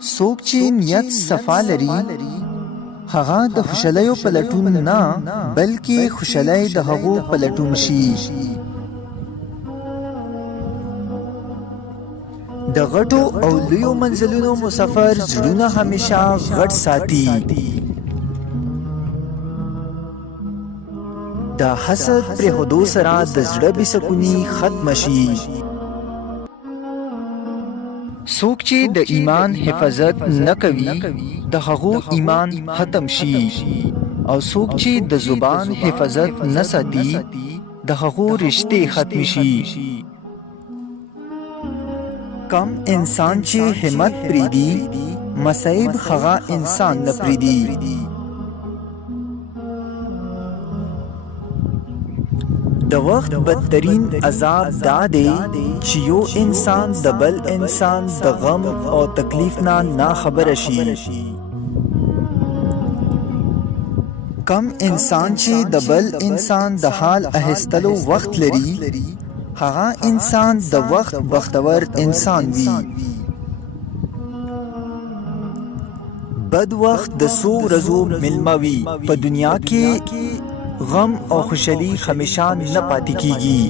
څوک چې نیت صفا لري هغه د خوشالیو په لټون نه بلکې خوشالۍ د هغو په لټون شي. د غټو او لویو منزلونو مسافر زړونه همیشه غټ ساتي. د حسد پرېښودو سره د زړه بېسکوني ختمه شي. څوک چې د ایمان حفاظت نه کوي د هغو ایمان ختم شي او څوک چې د زبان حفاظت نه ساتي د هغو رشتې ختم شي. کم انسان چې همت پریدي مصائب هغه انسان نه پریدي. د وخت بدترین عذاب دا دی چې یو انسان د بل انسان د غم او تکلیف نه ناخبره شي. کم انسان چې د بل انسان د حال اخیستلو وخت لري هغه انسان د وخت بختور انسان وي. بد وخت د څو ورځو مېلمه وي. په دنیا کې غم او خوشحالي همیشه نه پاتې کیږي.